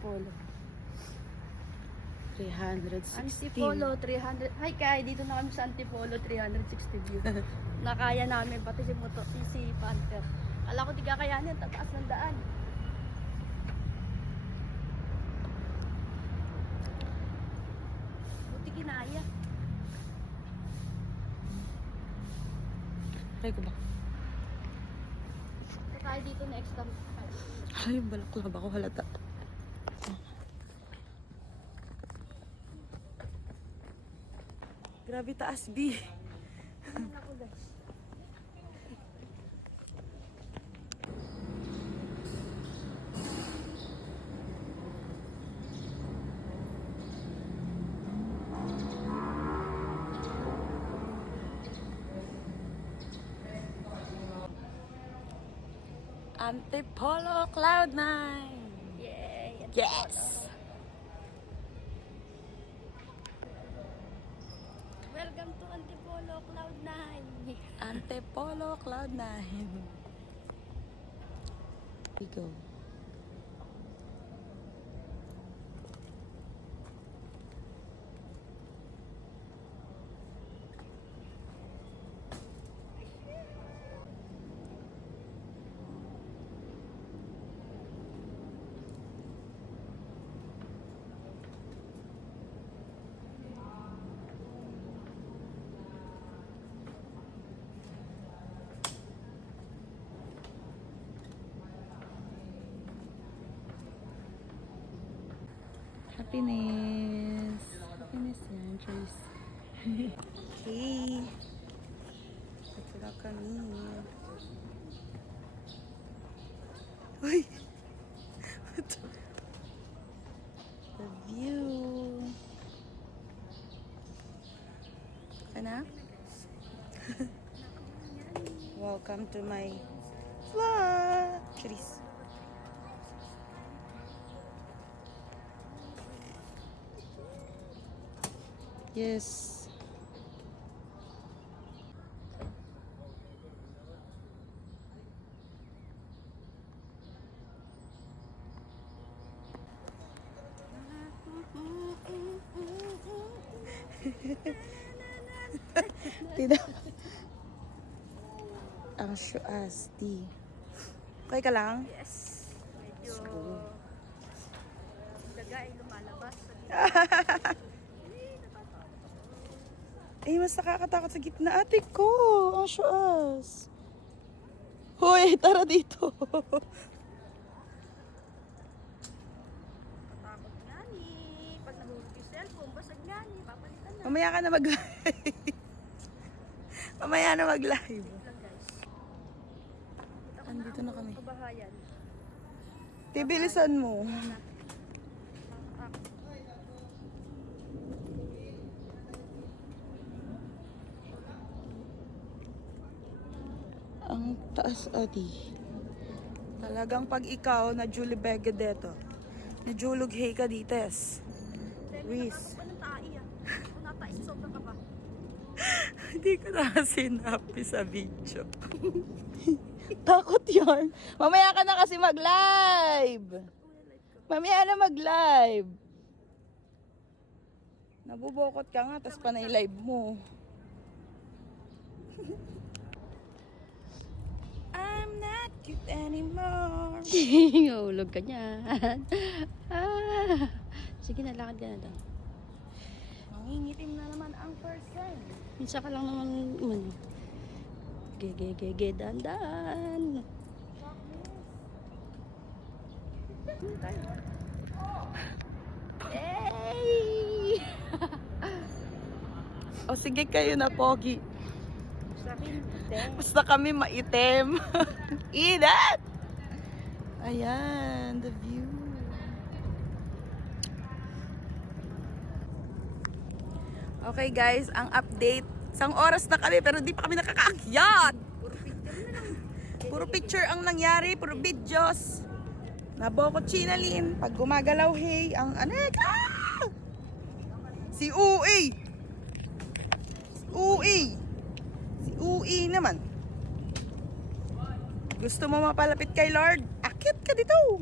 Antipolo. 360. Antipolo, 300. Hi, Kai. Dito na kami sa Antipolo, 360 view. Nakaya namin, pati si Moto, si Panther. Kala ko di kakayanin, tataas ng daan. Buti kinaya. Try ko ba? Tayo dito next time. Ay, yung balaklava ko halata. Grabe taas, B. Ano ako, guys? Antipolo Cloud9. Yay! Yes! Welcome to Antipolo Cloud9. Antipolo Cloud9. We go. Happiness. Happiness yan, Trace. Okay. Ito na kami. Uy! The view. Anak? Welcome to my vlog. Trace. Yes. Tidak. Ang syuasti. Okay ka lang? Yes. Medyo daga ay lumalabas. Ay, mas nakakatakot sa gitna. Ate ko, ang syuas. Hoy, tara dito. Takot nga ni. Pag nahulog yung cellphone, basag nga ni. Papalitan na. Mamaya ka na mag-live. Mamaya na mag-live. Wait lang, guys. Kita ko Andito na kami. kabahayan. Tibilisan mo. Nakakatakot. Ang taas, ati. Talagang pag ikaw na Julie Begadeto, na Julug Hey ka dites. Reese. Anong tae yan? Kung natais, sobrang ka ba? Hindi ko na sinabi sa video. Takot yarn. Mamaya ka na kasi mag-live. Mamaya na mag-live. Nabubokot ka nga, tas panay live mo. I'm not cute anymore. Hulog ka niyan. Sige na, lakad ka na daw. Mangingitim na naman ang person. Minsan ka lang naman, gege, dandan. Hey! O sige kayo na, Pogi. Sa akin, Basta kami maitim. Inat! Ayan, the view. Okay guys, ang update. Isang oras na kami pero di pa kami nakakaakyat. Puro picture ang nangyari, puro videos. Nabokot Chinalin. Pag gumagalaw, hey, ang anek. Ah! Si Ui. Si Ui. Si Ui naman. Gusto mo mapalapit kay Lord? Akit ka dito.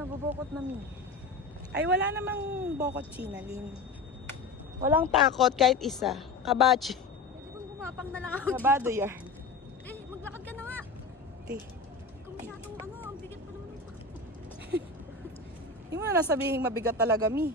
nabubokot na mi. Ay, wala namang bokot, Chinalyn. Walang takot kahit isa. Kabachi. Pwede bang gumapang na lang ako? Kabado yar. Maglakad ka na nga. Ti. Kung masyadong ang bigat pa naman. Hindi mo na nasabihin mabigat talaga, mi.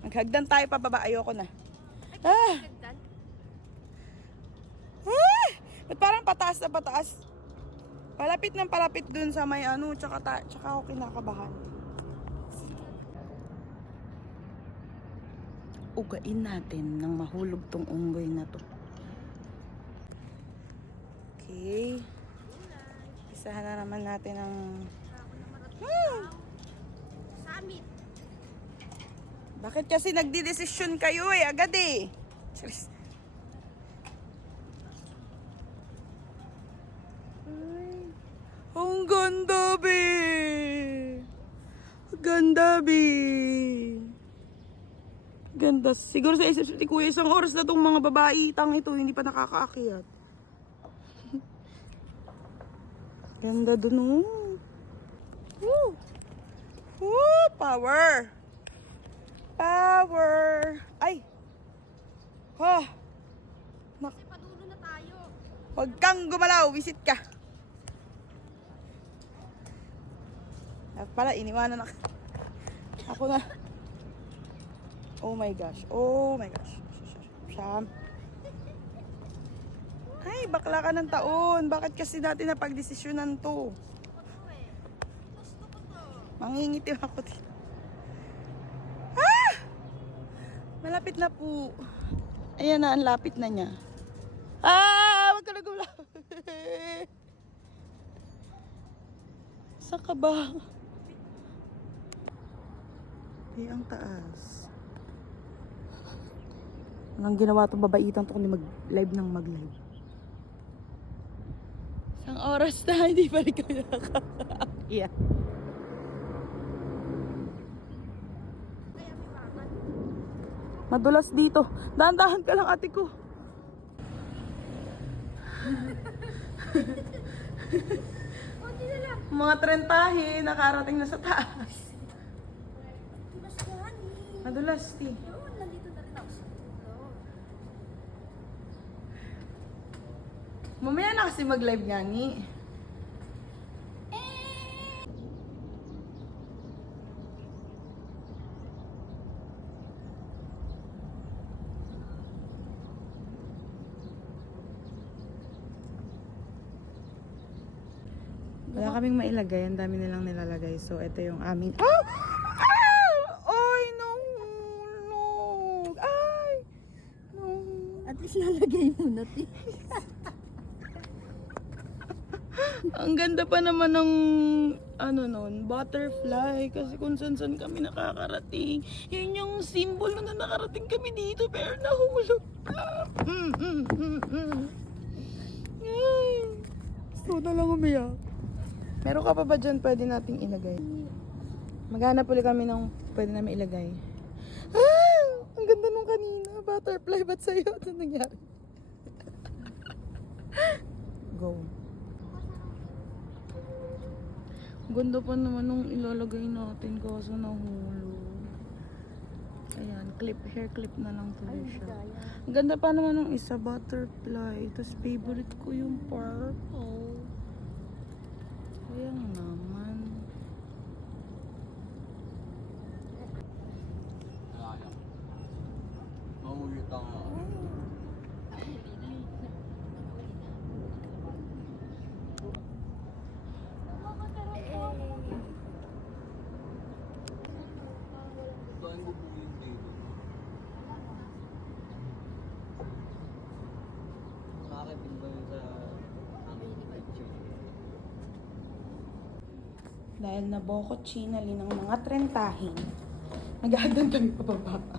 Maghagdan tayo pababa. Ayoko na. Ah! Gagdan. Ah! Ba't parang pataas na pataas? Palapit ng palapit dun sa may ano, tsaka ako kinakabahan. Ugain natin nang mahulog tong unggoy na to. Okay. Isahan na naman natin ang... Summit. Bakit kasi nagdidesisyon kayo agad eh? Cheers. Ay, ang ganda, be! Ganda, be! Ganda. Siguro sa isip ni Kuya, isang oras na tong mga babae tang ito, hindi pa nakakaakyat. Ganda dun, oh. Woo! Woo! Power! Power! Ay! Ha! Kasi padulo na tayo. Huwag kang gumalaw, visit ka. At pala, iniwanan ako na. Oh my gosh. Oh my gosh. Siyam. Ay, bakla ka ng taon. Bakit kasi natin napagdesisyonan to? Gusto ko to. Mangingitim ako dito. Ah! Malapit na po. Ayan na, ang lapit na niya. Ah! Huwag ka na gumalaw. Saan ka ba? Eh, ang taas. Anong ginawa itong babaitang to kundi mag-live ng mag-live. Isang oras na, hindi pa rin kami nakakaakyat. Kaya may bakal. Madulas dito. Dahan-dahan ka lang, ate ko. Konti na lang. Mga trentahe, nakarating na sa taas. Mas gani. Madulas, ti. Yun, nandito na rin ako sa dulo. Mamaya na kasi mag-live nga ni. Wala kaming mailagay. Ang dami nilang nilalagay. So, ito yung aming... Ah! Ah! Ay, no! No! Ay! No! At least nalagay mo na, ti. Ang ganda pa naman ng ano nun, butterfly. Kasi kung saan kami nakakarating. Yun yung symbol na nakarating kami dito. Pero nahulog pa. Ay! Gusto na lang umiyak. Meron ka pa ba dyan pwede nating ilagay? Maghanap ulit kami ng pwede namin ilagay. Ah! Ang ganda nung kanina. Butterfly. Ba't sa'yo? Ano nangyari? Go. Ganda pa naman nung ilalagay natin kaso nahulog. Ayan, hair clip na lang tuloy siya. Ang ganda pa naman nung isa, butterfly. Tapos favorite ko yung purple. Kaya naman. Dahil nabokot Chinalyn ng mga trentahin, naghahagdan kami pababa.